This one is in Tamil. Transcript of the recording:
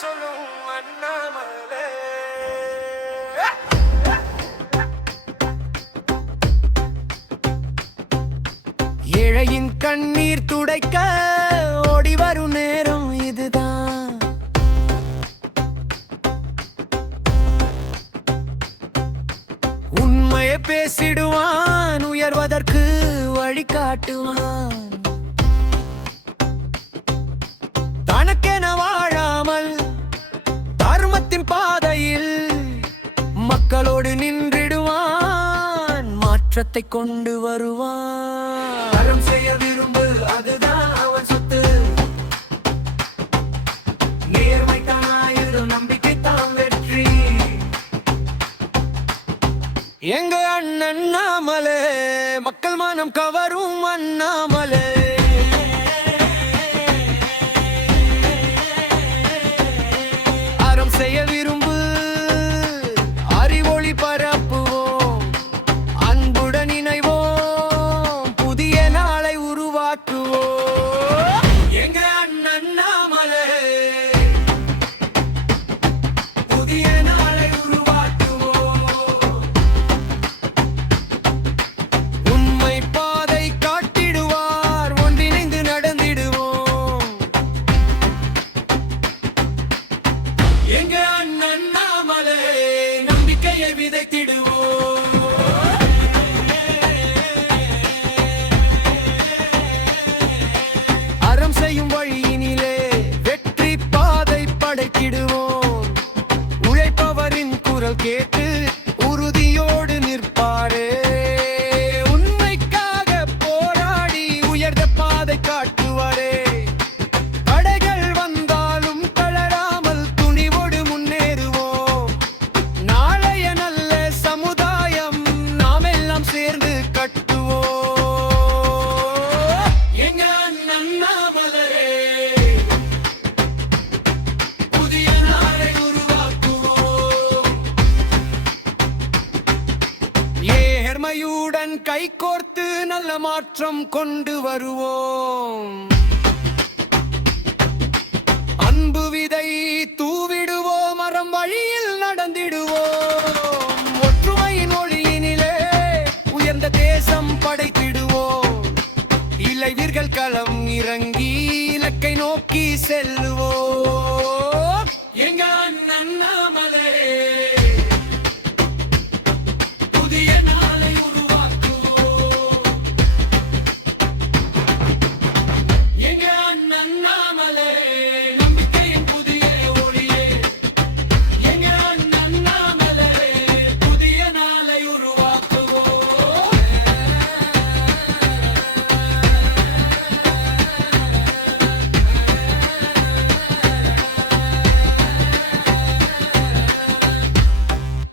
சொல்லும் அண்ணாமலை. ஏழையின் கண்ணீர் துடைக்க ஓடி வரும் நேரம் இதுதான். உண்மையை பேசிடுவான், உயர்வதற்கு வழிகாட்டுவான். தனக்கென வாழாமல் தர்மத்தின் பாதையில் மக்களோடு நின்றிடுவான், மாற்றத்தை கொண்டு வருவான். அறம் செய்ய விரும்பு, அதுதான் அவன் சொத்து. நேர்மை தான் ஆயுதம், நம்பிக்கை தான் வெற்றி. எங்க அண்ணன் அண்ணாமலை, மக்கள் மனம் கவரும் அண்ணாமலை. அறம் செய்ய விரும்பு, அறிவொளி பரப்புவோம், அன்புடன் இணைவோம், புதிய நாளை உருவாக்குவோம். எங்க அண்ணன் அண்ணாமலை, புதிய நாளை உருவாக்குவோம். உண்மை பாதை காட்டிடுவார், ஒன்றிணைந்து நடந்திடுவோம். எங்க அண்ணன் அண்ணாமலை, நம்பிக்கையை விதைத்திடுவோம். அறம் செய்யும் வழியினிலே வெற்றி பாதை படைத்திடுவோம். உழைப்பவரின் குரல் கேட்டு உறுதியோடு நிற்பாரே. உண்மைக்காக போராடி உயர்ந்த பாதை காட்டுவாரே. தடைகள் வந்தாலும் தளராமல் துணிவோடு முன்னேறுவோம். நாளைய நல்ல சமுதாயம் நாம் எல்லாம் சேர்ந்து கட்டுவோம். எங்க அண்ணன் அண்ணாமலையே, புதிய நாளை உருவாக்குவோம். ஏழ்மையுடன் கைகோர்த்து நல்ல மாற்றம் கொண்டு வருவோம். அன்பு விதை தூவிடுவோம், மரம் வழியில் நடந்திடுவோம். ஒற்றுமையின் ஒளியினிலே உயர்ந்த தேசம் படைத்திடுவோம். இளைஞர்கள் களம் இறங்கி இலக்கை நோக்கி செல்லுவோம்.